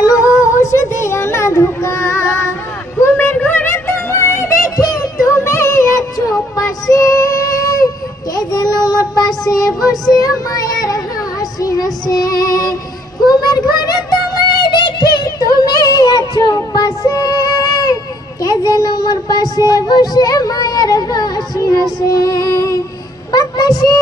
মানুষ দিও না ধোকা। ঘুমের ঘরে তোমায় দেখি তুমি আছো পাশে, কে যেন মোর পাশে বসে মায়ার হাসি হাসে। ঘুমের ঘরে তোমায় দেখি তুমি আছো পাশে, কে যেন মোর পাশে বসে মায়ার হাসি হাসে। বাতাসে